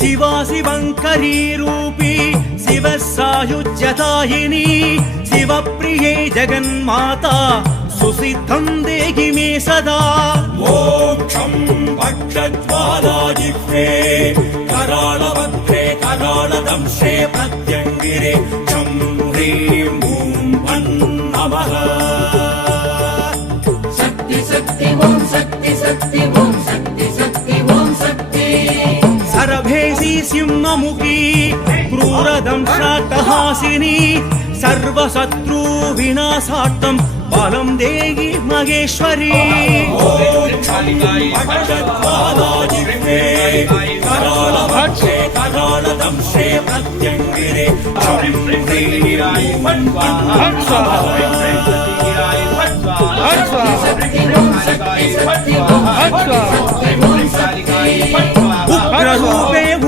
शिवाशिवङ्करी रूपी शिवसायुज्यदायिनी शिवप्रिये जगन्माता सुसिद्धं देहि मे सदा मोक्षं भक्षज्वालाजिह्वे कराळवक्त्रे कराळदंशे प्रत्यङ्गिरे चं ह्रीं भूं भं नमः शक्ति शक्ति ओम शक्ति शक्ति ओम शक्ति शक्ति ओम शक्ति सरभेसी सिंहमुखी क्रूरदंशाट्टहासिनी सर्वशत्रु विनाशार्थं बलं देहि महेश्वरी भक्षज्वालाजिह्वे कराळवक्त्रे कराळदंशे प्रत्यङ्गिरे चं ह्रीं भं नमः उग्ररूपे